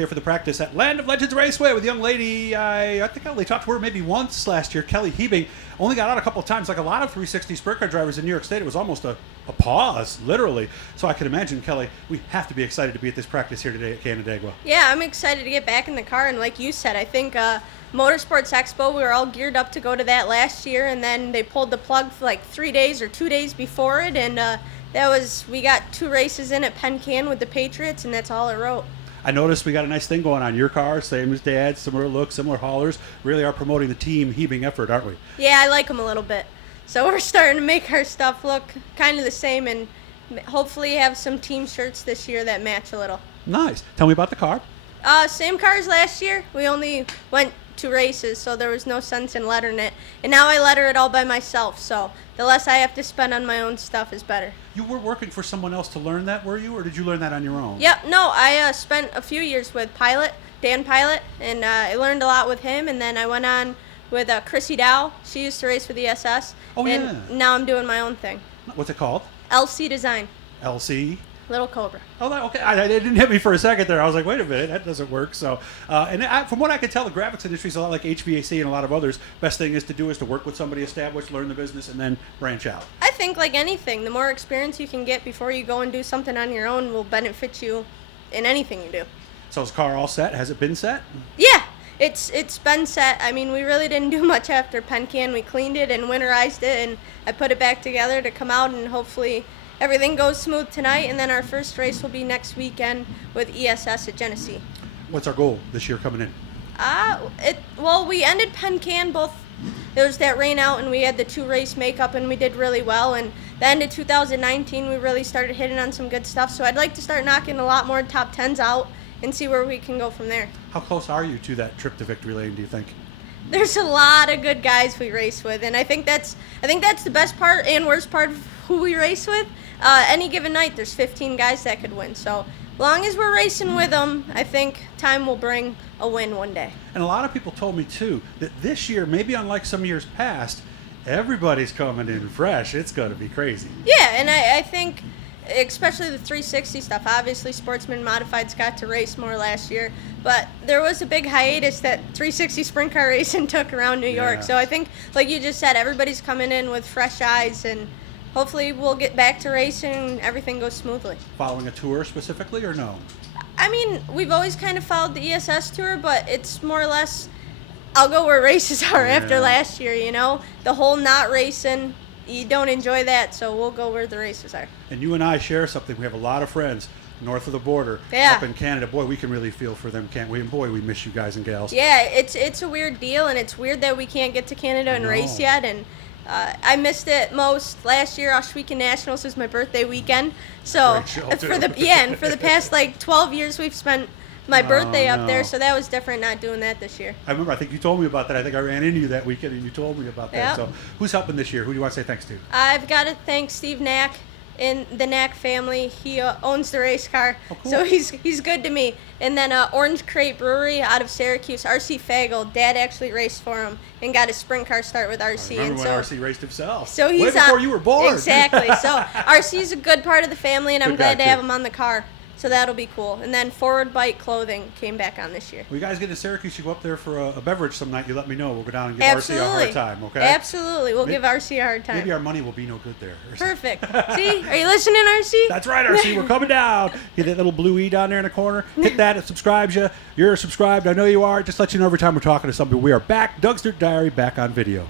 here for the practice at Land of Legends Raceway with a young lady. I think I only talked to her maybe once last year, Kelly Hebing. Only got out a couple of times. Like a lot of 360 sprint car drivers in New York State, it was almost a pause, literally. So I can imagine, Kelly, we have to be excited to be at this practice here today at Canandaigua. Yeah, I'm excited to get back in the car, and like you said, I think Motorsports Expo, we were all geared up to go to that last year, and then they pulled the plug for like 3 days or 2 days before it, and we got 2 races in at Penn Can with the Patriots, and that's all it wrote. I noticed we got a nice thing going on. Your car, same as Dad's, similar look, similar haulers. Really are promoting the team Hebing effort, aren't we? Yeah, I like them a little bit. So we're starting to make our stuff look kind of the same, and hopefully have some team shirts this year that match a little. Nice. Tell me about the car. Same car as last year. We only went 2 races, so there was no sense in lettering it. And now I letter it all by myself, so the less I have to spend on my own stuff is better. You were working for someone else to learn that, were you? Or did you learn that on your own? Yep, no, I spent a few years with Dan Pilot, and I learned a lot with him, and then I went on with Chrissy Dow. She used to race for the SS. Oh, and yeah. now I'm doing my own thing. What's it called? LC Design. LC? Little Cobra. Oh, okay. It didn't hit me for a second there. I was like, wait a minute, that doesn't work. So, from what I could tell, the graphics industry is a lot like HVAC and a lot of others. Best thing is to work with somebody established, learn the business, and then branch out. I think like anything, the more experience you can get before you go and do something on your own will benefit you in anything you do. So is the car all set? Has it been set? Yeah, it's been set. I mean, we really didn't do much after Penn Can. We cleaned it and winterized it, and I put it back together to come out, and hopefully everything goes smooth tonight, and then our first race will be next weekend with ESS at Genesee. What's our goal this year coming in? We ended Penn Can both. There was that rain out, and we had the 2 race makeup, and we did really well. And the end of 2019, we really started hitting on some good stuff. So I'd like to start knocking a lot more top 10s out and see where we can go from there. How close are you to that trip to victory lane, do you think? There's a lot of good guys we race with, and I think that's the best part and worst part of who we race with. Any given night, there's 15 guys that could win. So long as we're racing with them, I think time will bring a win one day. And a lot of people told me, too, that this year, maybe unlike some years past, everybody's coming in fresh. It's going to be crazy. Yeah, and I think especially the 360 stuff. Obviously, Sportsman Modifieds got to race more last year, but there was a big hiatus that 360 sprint car racing took around New York. So I think, like you just said, everybody's coming in with fresh eyes, and hopefully we'll get back to racing and everything goes smoothly. Following a tour specifically or no? I mean, we've always kind of followed the ESS tour, but it's more or less, I'll go where races are after last year, you know? The whole not racing, you don't enjoy that, so we'll go where the races are. And you and I share something. We have a lot of friends north of the border, up in Canada. Boy, we can really feel for them, can't we? And boy, we miss you guys and gals. Yeah, it's a weird deal, and it's weird that we can't get to Canada and race yet, and I missed it most last year. Oshweekend Nationals was my birthday weekend, so for the past like 12 years we've spent my birthday up there, so that was different not doing that this year. I remember, I think you told me about that. I think I ran into you that weekend and you told me about that. So who's helping this year? Who do you want to say thanks to? I've got to thank Steve Knack in the Knack family. He owns the race car, so he's good to me. And then Orange Crate Brewery out of Syracuse, RC Fagel. Dad actually raced for him and got his sprint car start with RC. I remember when RC raced himself. So he's way before you were born. Exactly. So RC's a good part of the family, and I'm glad to have him on the car. So that'll be cool. And then Forward Bite Clothing came back on this year. Well, you guys get to Syracuse, you go up there for a beverage some night, you let me know. We'll go down and give RC a hard time, okay? Absolutely. We'll give RC a hard time. Maybe our money will be no good there. Perfect. See? Are you listening, RC? That's right, RC. We're coming down. Hit that little blue E down there in the corner. Hit that. It subscribes you. You're subscribed. I know you are. Just let you know every time we're talking to somebody. We are back. Doug's Dirt Diary back on video.